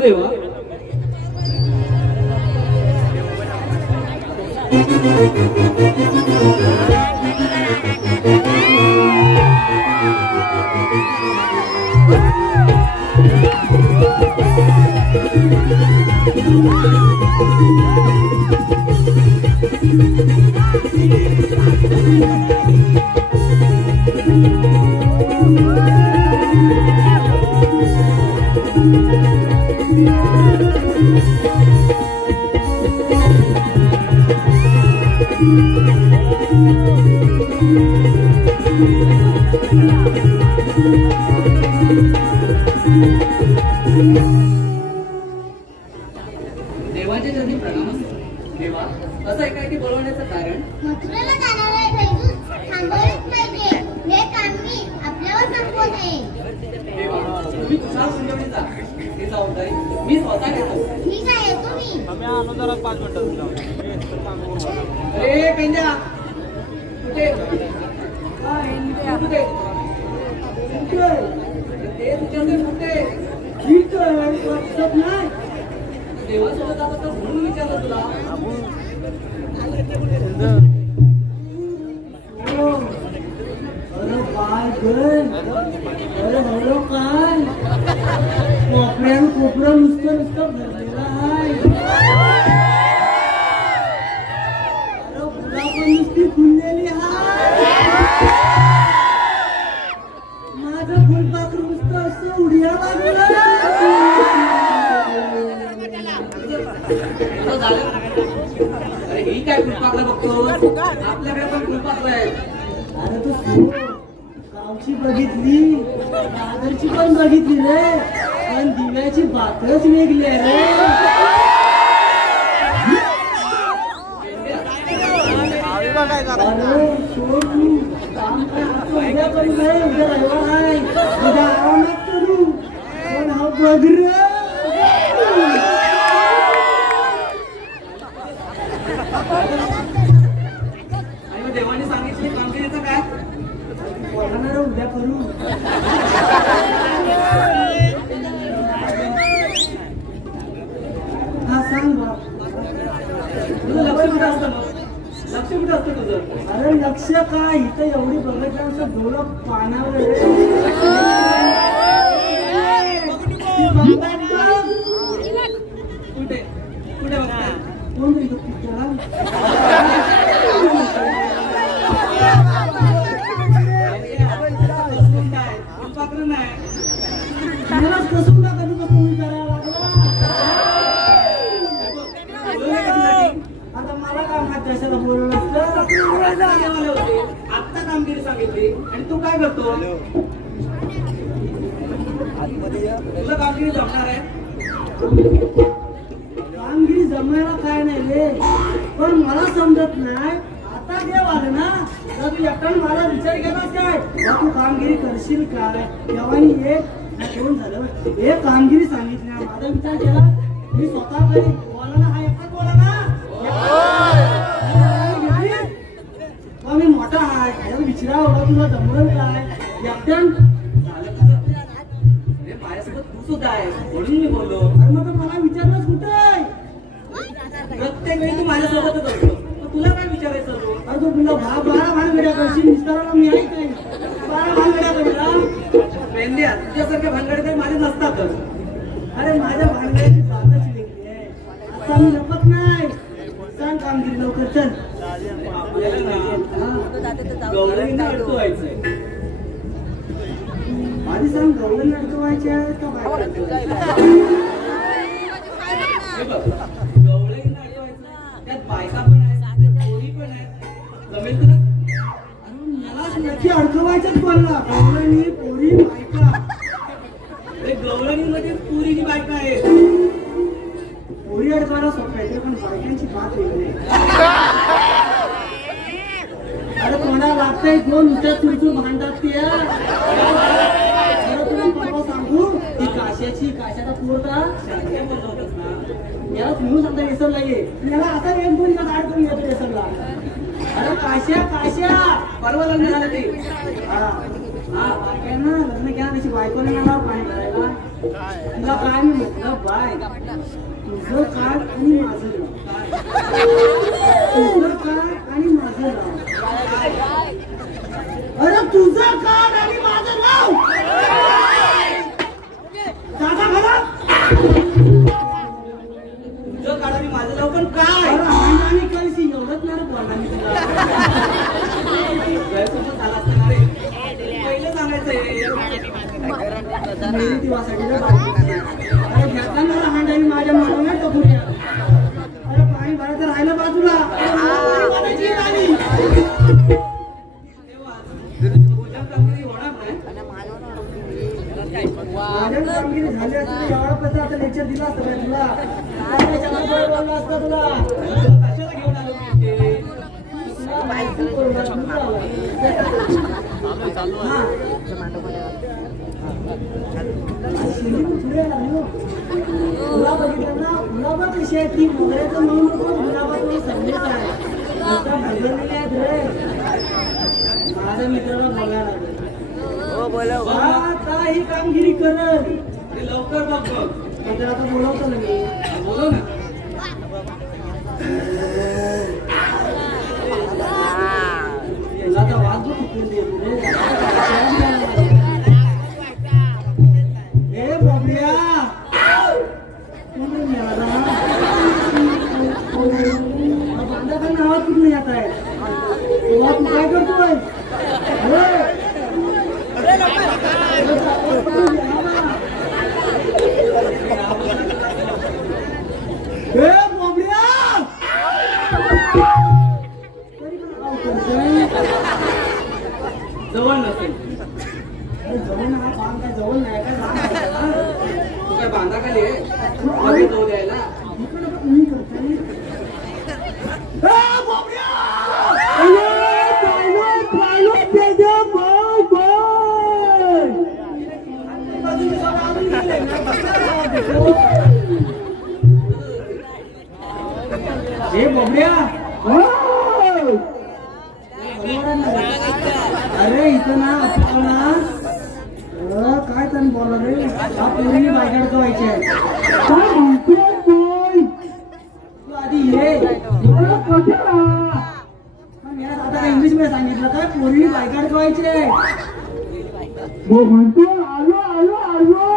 देवा. देवाच्या चरणी प्रणाम असतो. देवा, असं एकाएकी बोलवण्याचं कारण? मथुरेला जाणारा दैवत थांबवलेच पाहिजे. हे काम मी आपल्यावर संपवत आहे. देवा, तुम्ही कुशाल संजीवनीचा ही जबाबदारी मी स्वतः घेतो. ठीक आहे, तुम्ही आम्ही आणू जरा 5 मिनिटात. अरे पेंड्या, कुठे कुठे ते तुझ्याकडे कुठे? ठीक आहे, लक्षात नाही. देवासोबत आता तर म्हणून विचारलं तुला. अरे काय गं, अरे हॅलो काय कोपऱ्यानं कोपरं नुसतं नुसतं भरलेलं आहे. अरे फुला पण नुसती फुललेली आहे. माझं फुलपाखरू नुसतं असं उड्या लागलं. अरे ही काय फुलपाखरं बघतो? आपल्याकडे पण फुलपाखरं आहे. अरे तू गावची बघितली, दादरची पण बघितली रे, पण दिव्याची बातच वेगळी आहे रे. अरे सोड तू, काम काय उद्या करू नये, उद्या रविवार आहे, उद्या आरामात करू. पण हा बघ रे. देवाने सांगितले कामगिरीचं काय? बोलणार उद्या करू. हा सांग बा, तुझं लक्ष कुठं असतं? लक्ष कुठं असतं तुझं? अरे लक्ष काय, इथं एवढी बघितल्यानंतर डोळं पाण्यावर कुठे कुठे बघताय? कोण येतो पिक्चरला? कसून टाका तुझं कोणी करायला लागला. आता मला काय माहिती कशाला बोलवलं असतं. आत्ता कामगिरी सांगितली आणि तू काय करतो? तुला कामगिरी जमणार आहे? कामगिरी जमायला काय नाही रे, पण मला समजत नाही. आता देव आलं ना, तर तू एकट्याने मला विचार केलास काय तू कामगिरी करशील काय? देवानी एक दोन झालं, हे कामगिरी सांगितली, माझा विचार केला मी स्वतः करी. बोला ना, हा एकटाच बोला ना. मी मोठा आहे, विचारावं तुला जमलं काय? एकट्यान माझ्यासोबत तू सुद्धा आहे म्हणून मी बोललो. अरे मग मला विचारलंच कुठे? प्रत्येक वेळी तू माझ्यासोबतच असतो, तुला काय विचारायचं? अरे तू तुला 12 भानगड्या करशील, विस्ताराला मी आहे काय? 12 भानगड्या करूया मेंद्या, तुझ्यासारख्या भानगड्या काही माझ्या नसतातच. अरे माझ्या भानगड्याची बातच वेगळी आहे. आता मी लपत नाही. सांग कामगिरी लवकर, चल. गौरवींना अडकवायचंय. आधी सांग, गौरवींना अडकवायचे आहे का बाहेर अडकवायचे? गवळींना अडकवायचं, त्यात बायका पण आहेत, पोरी पण आहेत. जमेल तुला? मलाच नक्की अडकवायच्याच बोलला. गवळणी, पोरी, बायका. गवळणीमध्ये पोरीची बायका आहे. पोरी अडकवायला सोपं आहे, पण बायकांची बात वेगळी आहे. अरे कोणाला लागतंय दोन नुसत्या चुरचूर भांडतात ती. अरे तुला परवा सांगू, ती काशाचा पोरता बोलवतच ना, याला म्हणून सांगता विसरला ये. याला आता एक दोन दिवस आड करून येतो विसरला. अरे काश्या परवा लग्न झालं ते. हा काय ना लग्न केला त्याची बायकोने मला पाणी भरायला तुला काय मी म्हटलं बाय तुझं काय आणि माझं तुझं काय आणि माझं नाव अरे तुझं काय आणि माझं नाव दादा घाला तुझं काढ आणि माझं नाव पण काय आणि कळशी एवढंच नाही बोलणार मी तुला गैरसमज झाला असणार रे पहिलं सांगायचंय मेरी दिवासाठी अरे घेतला ना हांडाने माझ्या मागून नाही टोकून अरे पाणी भरायचं राहिलं बाजूला कामगिरी होणार नाही माझ्या कामगिरी झाली असते एवढा पैसा आता लेक्चर दिला असतं तुला बोलला असता तुला कशाला घेऊन आलो तुला बघितलं ना गुलाबा कशी आहे ती मोगऱ्याचं म्हणून गुलाबा तुला संदेश आहे भरलेली आहेत रे माझ्या मित्राला बोलायला काही कामगिरी करत लवकर बघ तर आता बोलवतो ना मी बोलव ना आता वाद हे बाबड्या बांधा का नावात कुठून येत आहे तू काय करतोय जवळ नसेल जवळ हा बांध काय जवळ नाही काय तू काय बांधा खाली आहे जाऊ द्यायला हे बोबड्या अरे इथं ना काय त्यानं बोलला रे आपल्याला बायकाड व्हायचे तू आधी ये आता इंग्लिश मध्ये सांगितलं काय पोरी बायकाड व्हायचे म्हणतो आलो आलो आलो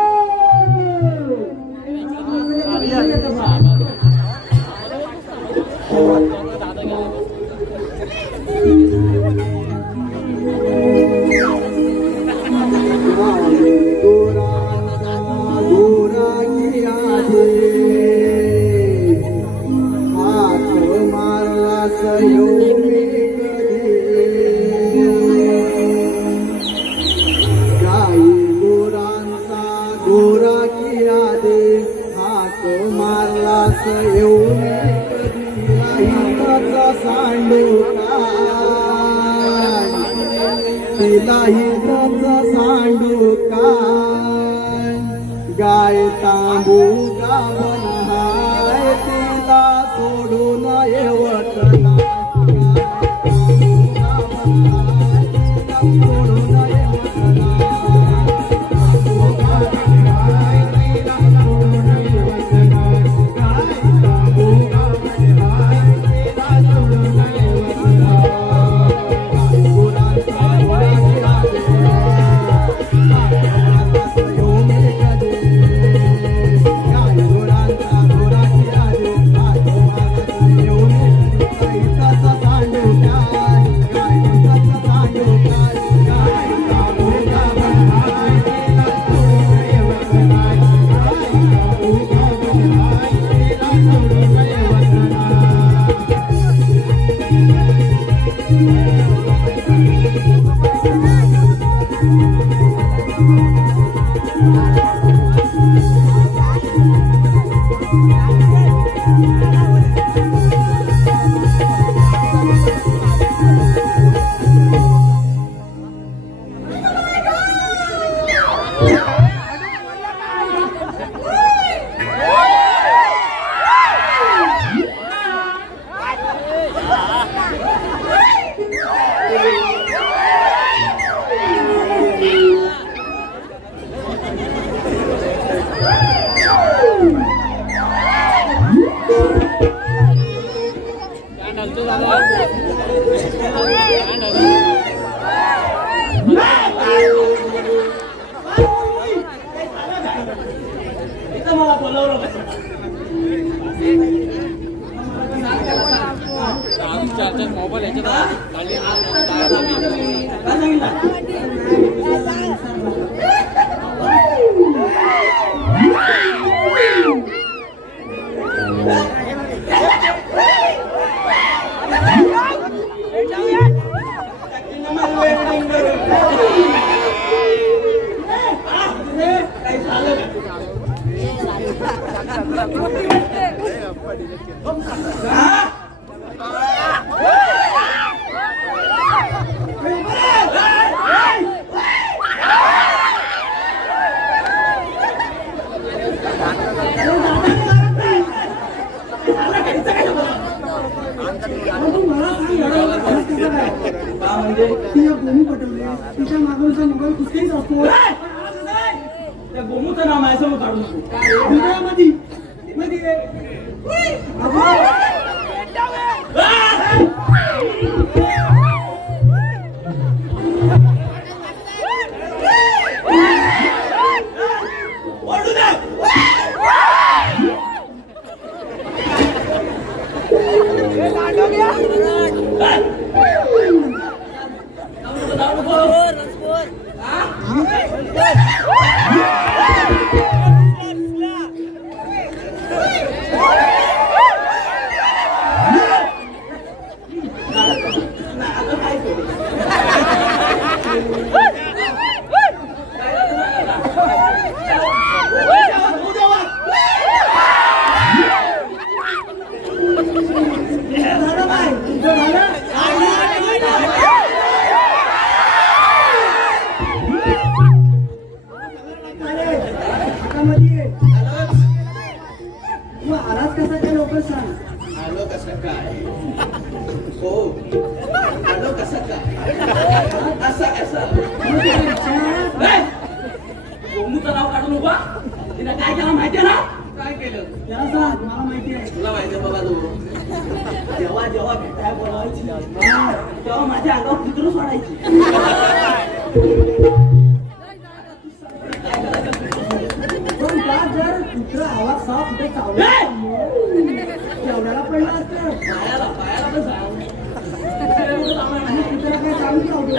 गाय तांबू गावन हाय तिला सोडून येवटला इथं मला बोलवलं कसं? मोबाईल याच्यात गोमूचं नाव माझ्यासमोर काढू गोमूचं नाव काढू नको. तिला काय केलं माहितीये ना? काय केलं त्याला सांग. मला माहिती आहे. तुला माहिती आहे बाबा. तू जेव्हा जेव्हा भेटाय बोलावायची तेव्हा माझ्या अंगावर कुत्र सोडायची. पण जर कुत्र आवाज साफ कुठे चावला जेवणाला पडला असतं पायाला पायाला पण सांग. कुत्रा काय चालू चावतो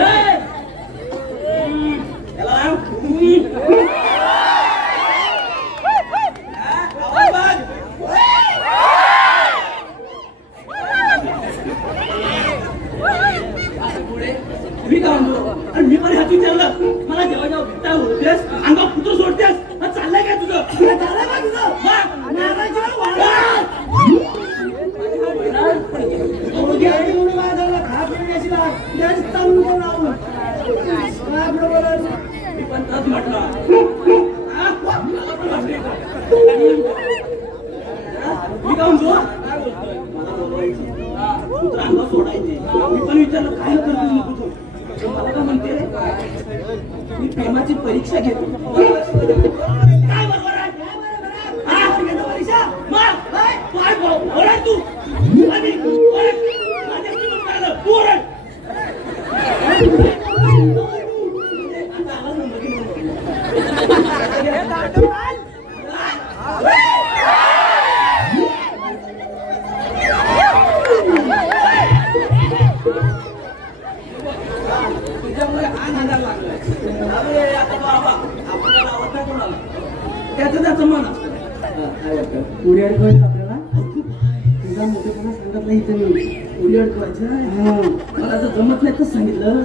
मी काय म्हणतो. आणि मी पण ह्यात विचारलं मला जेव्हा जेव्हा भेटता होतेस अंगावर कुत्र सोडतेस. चाललंय काय तुझं? चाललंय का तुझं? मी पण तच म्हटलं. मी काय म्हणतो. कुत्र अंगावर सोडायचे. मी पण विचारलं काय करतो तुझं. मला काय म्हणते मी प्रेमाची परीक्षा घेतो. काय बरोबर आहे? परीक्षा मग काय ओरड तू आणि ओरड तू ओरड. तुझ्यामुळे हा नादाला लागलाय. आता बाबा आपल्याला आवडता कोणाला त्याचं त्याचं मन असतं. उडी अडकवायचं आपल्याला. तुझा मोठेपणा सांगत नाही इथे मी उडी अडकवायचं. मला जर जमत नाही तर सांगितलं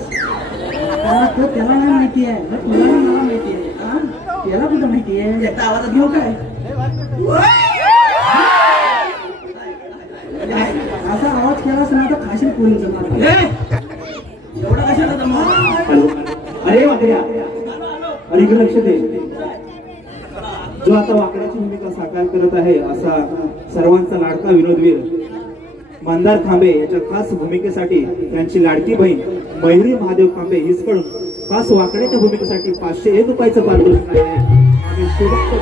त्याला नाही माहिती आहे. तुला मला माहिती आहे. त्याला कुठं माहिती आहे. त्याचा आवाजात घेऊ काय असा आवाज केलास ना तर खाशील पोरींचं. एवढा कशाला जमा. अरे वाकड्या अरे इकडे लक्ष दे. जो आता वाकड्याची भूमिका साकार करत आहे असा सर्वांचा लाडका विनोदवीर मंदार खांबे याच्या खास भूमिकेसाठी त्यांची लाडकी बहीण मयुरी महादेव खांबे हिसकडून खास वाकड्याच्या भूमिकेसाठी 501 रुपयाचं पारितोषिक आहे. आम्ही शुभेच्छा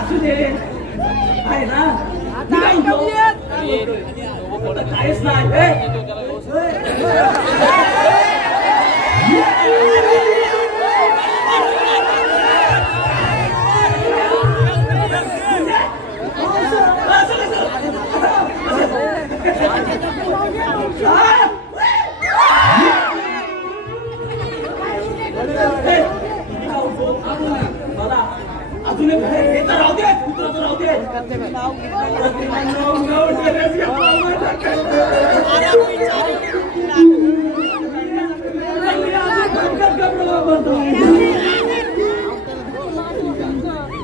असू दे. आहे ना मी काय म्हणतो? आता काहीच नाही अजून एक राहू दे राहू दे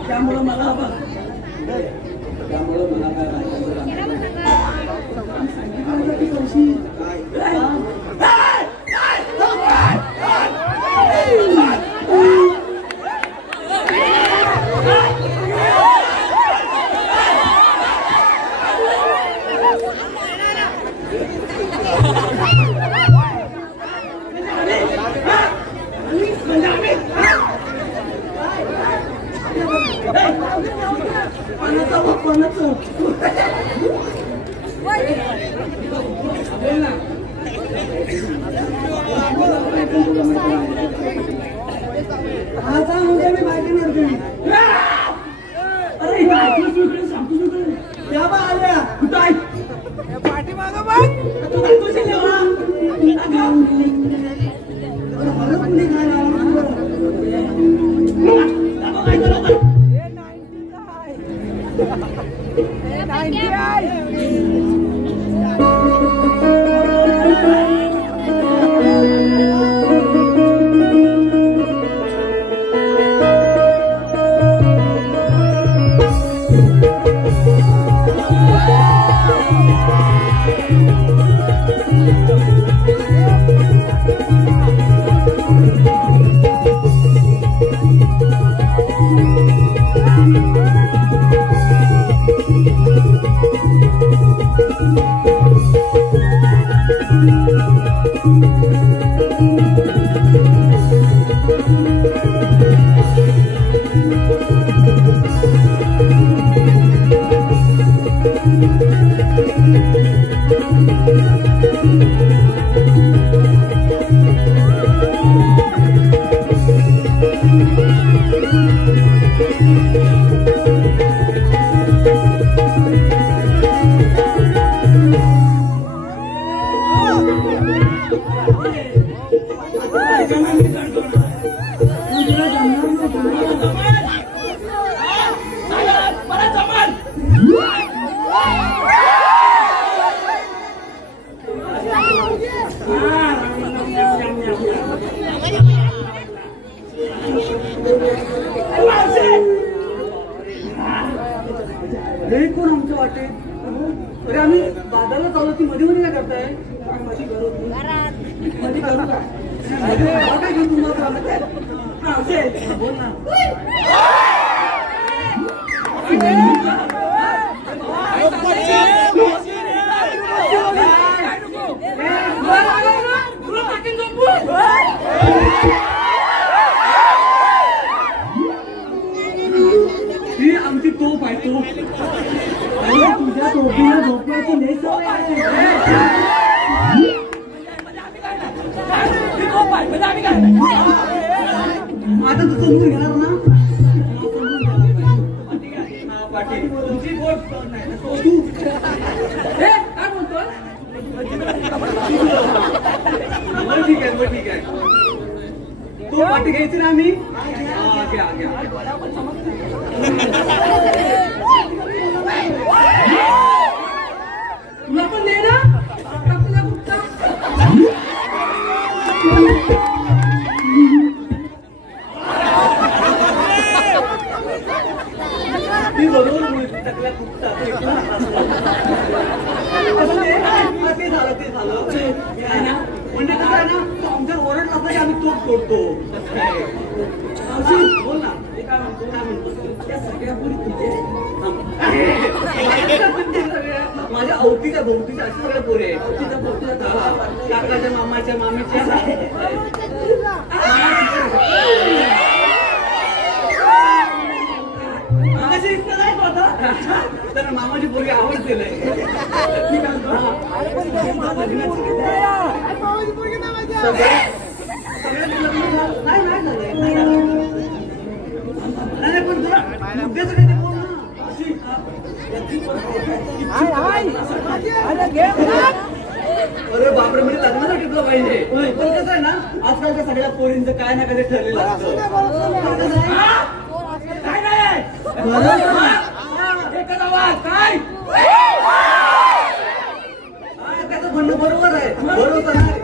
त्यामुळं मला अरे आम्ही बाजारला चालू ती मध्ये मध्ये काय करताय माझी मध्ये करू का काय घेऊन तुम्हाला बोल ना ही आमची तोप आहे तोप तुझ्या टोपीला झोपण्याची नेस आता तू समजून घेणार ना तुमची बोट काय बोलतो ठीक आहे ठीक आहे तू पाठी घ्यायची ना आम्ही घ्या घ्या तुला पण दे ना ती बरोबर मुलगी टाकल्या कुठता ते झालं म्हणजे कसं आहे ना आमच्या ओरड असं की आम्ही तोच तोडतो बोल ना ते काय म्हणतो त्या सगळ्या पोरी माझ्या अवतीच्या भोवतीच्या अशा सगळ्या पोरी आहे अवतीच्या भोवतीच्या काकाच्या मामाच्या मामीच्या मावशी इथं नाही होता तर मामाची पोरगी आवडते पण तुला मुद्द्याचं काही बोल ना. अरे बापरे, म्हणजे लग्नाला टिकलं पाहिजे. पण कसं आहे ना, आजकालच्या सगळ्या पोरींचं काय ना काय ठरलेलं असतं. काय नाही काय त्याचं म्हणणं बरोबर आहे. बरोबर आहे.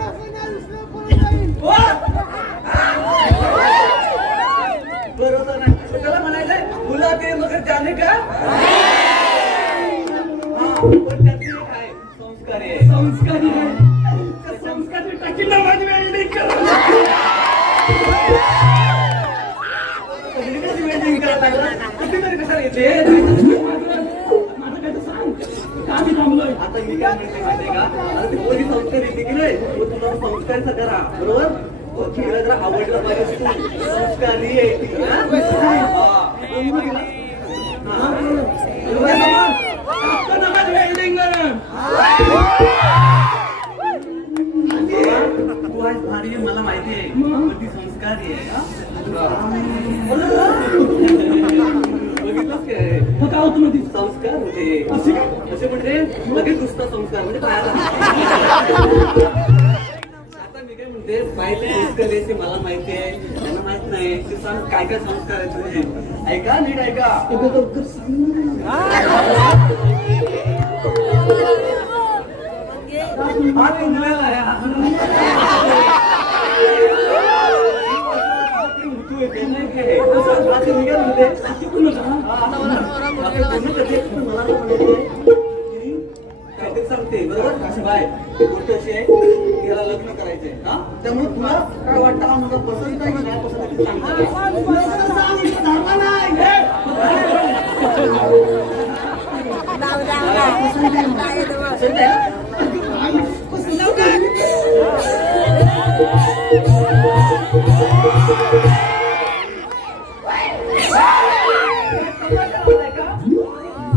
बरोबर नाही. त्याला म्हणायचंय तुला ते मग जाणे का. पण त्यातली एक आहे संस्कारी आहे. संस्कारी आहे. संस्कारी टाकी ना माझी वेल्डिंग वेल्डिंग करत किती तरी कशाला येते. माझं काय तर सांग का मी थांबलोय. आता मी काय म्हणते माहितीये का, आता ती पोरी संस्कारी येते की नाही, तुला संस्कारीचा करा. बरोबर. तिला जर आवडलं पाहिजे संस्कारी आहे. भारी मला माहिती आहे. ती संस्कारी आहे. बघितलंच काय संस्कार होते असे म्हणजे लगेच दुसरा संस्कार म्हणजे पायाला. आता मी काय म्हणते पाहिजे संस्कार मला माहिती आहे, त्यांना माहित नाही. ते सांग काय काय संस्कार आहे तुझे. ऐका नीट ऐका. हा पिंजलेला आहे. काहीतरी सांगते बरोबर. बाय गोष्ट अशी आहे याला लग्न करायचंय. त्यामुळे तुला काय वाटतं हा मुलगा पसंत आहे की नाही पसंत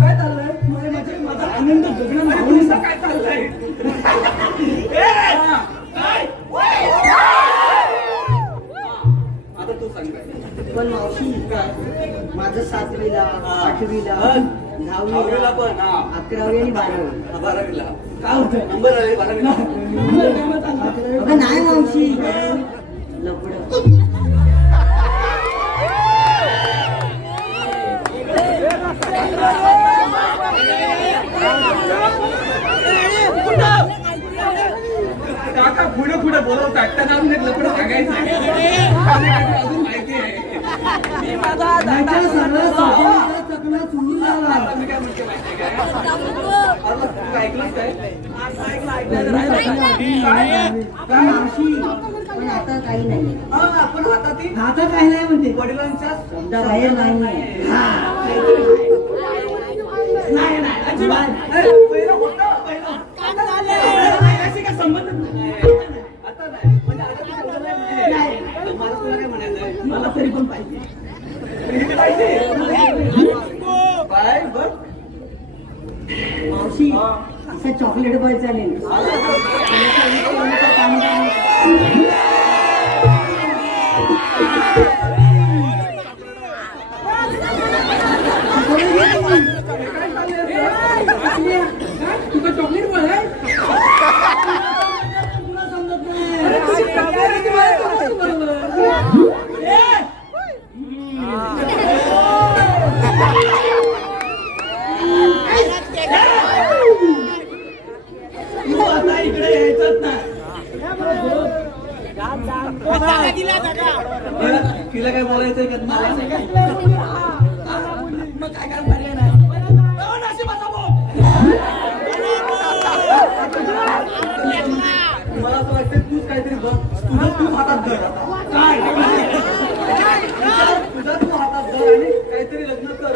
काय चाललंय. माझा आनंद जगणं काय चाललंय. आता तू सांग. पण मावशी काय माझं 7वीला 8वीला 10वीला पण 11वी आणि 12वी काय होतं नंबर आले 12वीला. नाही मावशी लपड. काका पुढे पुढे बोलवतात त्यांना अजून एक लपड सांगायचं अजून माहिती आहे. मी काय म्हणते माहिती काय ऐकलंच काय आता काही नाही. आपण आता ती आता काही नाही म्हणते. वडिलांच्या बाहेर नाही. पहिलं होतं संबंध आता नाही. म्हणजे मला तुला काय म्हणायचंय. मला तरी पण पाहिजे बाय बघ मावशी असं चॉकलेट बॉय चालेल. तुझं चॉकलेट बॉय आहे. तुला समजत तू आता इकडे यायचंच नाही. तिला काय बोलायचंय का तुम्हाला. मग काय काय पर्याय नाही. मला असं वाटतं तूच काहीतरी बघ. तुझं तू हातात धर. काय तुझं तू हातात धर आणि काहीतरी लग्न कर.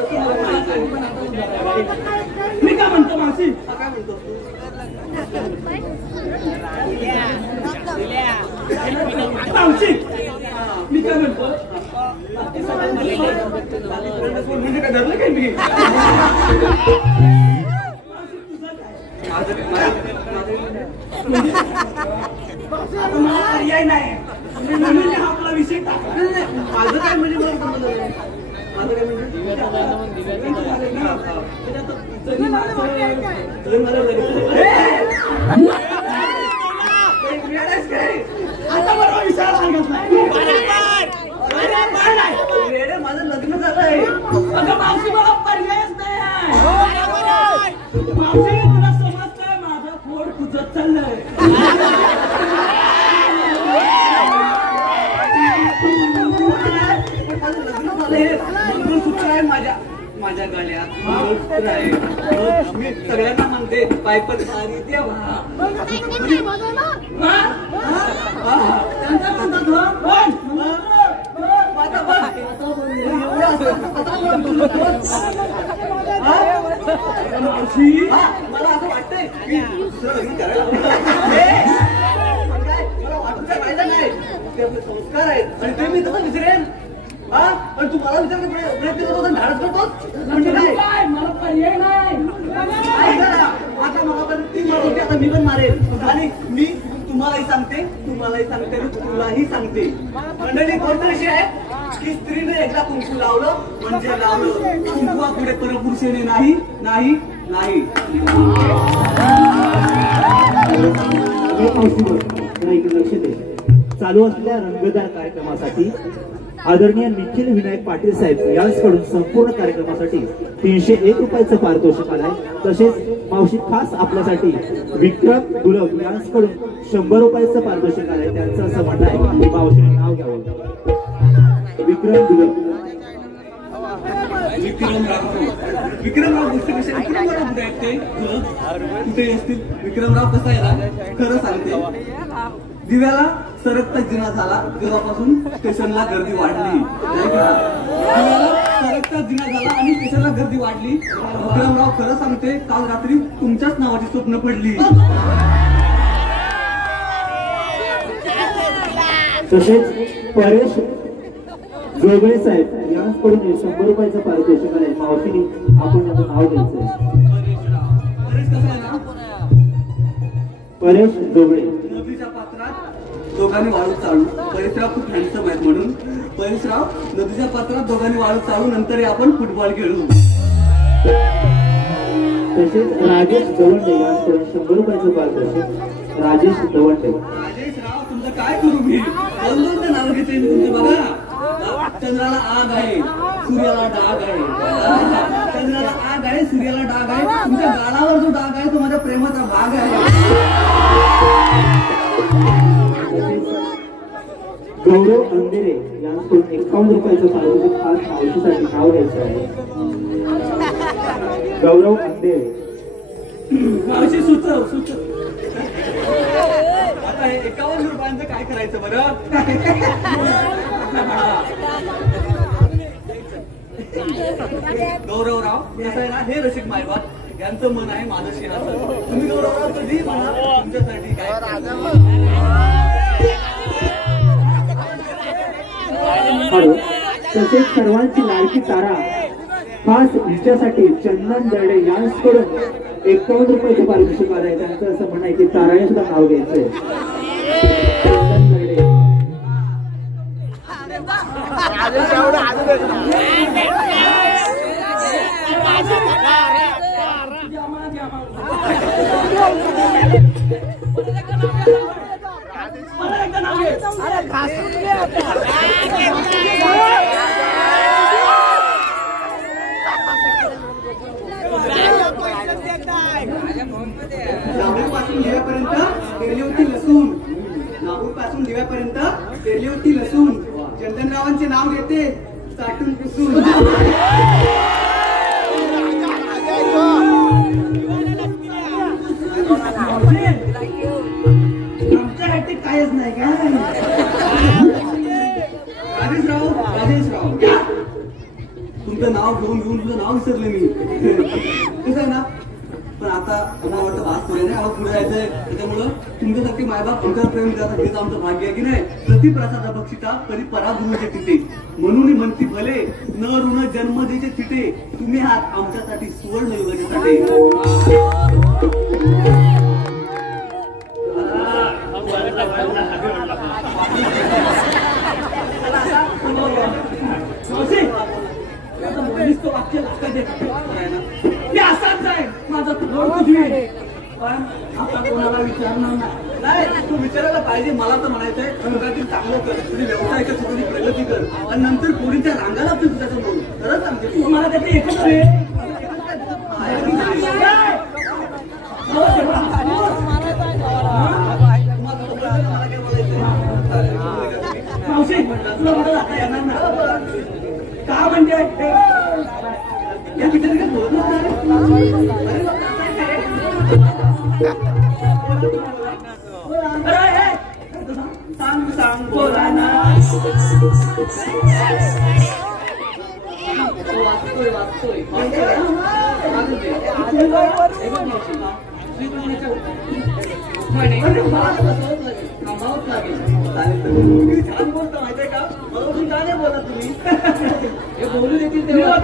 मी काय म्हणतो मासी. काय म्हणतो मावशी. मी काय म्हणतो म्हणजे काय धरलं काय मी आता मला पर्याय नाही हा आपला विषय माझं काय म्हणजे मला माझं काय आता बरोबर विचार माझं लग्न झालंय अगं मावशी मला पर्यायच नाही मावशी तुला समजतंय माझं पोट तुझं चाललंय माझं लग्न झालंय मंगळसूत्र आहे माझ्या गळ्यात मंगळसूत्र आहे मी सगळ्यांना म्हणते पायपट सारी देवा मला असं वाटतंय की दुसरं लग्न करायला मला वाटून काय पाहिजे नाही ते आपले संस्कार आहेत आणि ते मी तसं विसरेन आणि तू मला विचार प्रयत्न करतो धाडस करतो म्हणजे काय मला पर्याय नाही आता मला पण ती मारत होती आता मी पण मारेन आणि मी तुम्हालाही सांगते तुलाही सांगते मंडळी गोष्ट अशी आहे की स्त्रीने एकदा कुंकू लावलं म्हणजे लावलं कुंकुवा पुढे परपुरुषाने नाही नाही नाही लक्ष दे चालू असलेल्या रंगतदार कार्यक्रमासाठी आदरणीय निखिल विनायक पाटील साहेब यांच्याकडून संपूर्ण कार्यक्रमासाठी 301 रुपयाचं पारितोषिक आलंय. तसेच मावशी खास आपल्यासाठी विक्रम दुलग यांच्याकडून 100 रुपयाचं पारितोषिक आलंय. त्यांचं असं म्हणणं आहे की मावशीने नाव घ्यावं. विक्रम दुलग विक्रमराव गोष्टी कशा विक्रमराव कुठे आहेत ते कुठे असतील विक्रमराव कसा आहे ना खरं सांगते दिव्याला सरकता जिना झाला तेव्हापासून स्टेशनला गर्दी वाढली दिव्याला सरकता जिना झाला आणि स्टेशनला गर्दी वाढली विक्रमराव खरं सांगते काल रात्री तुमच्याच नावाची स्वप्न पडली तसेच परेश जोगळे साहेब यांच्याकडून 100 रुपयाचं पारितोषिक आहे. मावशीने आपण त्याचं नाव द्यायचं. परेश कसं आहे ना परेश जोगळे नदीच्या पात्रात दोघांनी वाळू चालू परेशराव खूप हँडसम आहेत म्हणून परेशराव नदीच्या पात्रात दोघांनी वाळू चालू नंतर आपण फुटबॉल खेळू. तसेच राजेश दवंडे यांच्याकडून 100 रुपयाचं पारितोषिक. राजेश दवंडे राजेशराव तुमचं काय करू मी दोन नाव घेते मी तुमचे बघा चंद्राला आग आहे सूर्याला डाग आहे चंद्राला आग आहे सूर्याला डाग आहे तुमच्या गालावर जो डाग आहे तो माझ्या प्रेमाचा भाग आहे. गौरव अंधेरे यांच्याकडून 51 रुपयाचं पारितोषिक खास मावशीसाठी नाव घ्यायचं आहे. गौरव अंधेरे मावशी सुचव आता हे 51 रुपयांचं काय करायचं बरं गौरवराव कसं आहे ना हे रसिक मायबाप यांचं मन आहे माझं सिंहासन तुम्ही गौरवराव कधी म्हणा तुमच्यासाठी काय तसेच सर्वांची लाडकी तारा खास हिच्यासाठी चंदन दर्डे यांच्याकडून 51 रुपयाचं पारितोषिक आलंय. त्यांचं असं म्हणणं आहे की ताराने सुद्धा नाव घ्यायचंय. चंदन दर्डे नागपूरपासून दिव्यापर्यंत पेरली होती लसूण नागपूरपासून दिव्यापर्यंत पेरली होती लसूण चंदनरावांचे नाव घेते चाटून पुसून आमच्यासाठी कायच नाही काय राजेशराव तुमचं नाव घेऊन तुझं नाव विसरले मी कसं आहे ना पण आता आता तुम्हाला वाटतं भाग पुढे नाही आम्हाला पुढे जायचंय त्याच्यामुळं तुमच्यासाठी मायबाप आमच्यावर प्रेम करतात हेच आमचं भाग्य आहे की नाही. प्रतिप्रसादा बक्षिता कधी परागुरूचे तिथे म्हणून म्हणती भले न ऋण जन्म देचे तिथे तुम्ही आहात आमच्यासाठी सुवर्ण युगाचे साठी. वाक्य असाच आहे माझा पण आता कोणाला विचारणार नाही. तू विचारायला पाहिजे. मला तर म्हणायचंय तुझ्यातील चांगलं कर तुझी व्यवसाय कर तुझी प्रगती कर आणि नंतर पोरीच्या रांगाला पण तुझ्याचं बोल खरंच सांगते मला त्याचे एकच आहे. का म्हणजे या विचार सांग सांग बोला ना. वाचतोय छान बोलतो माहितीये का मला का नाही बोला तुम्ही हे बोलू देतील तेव्हा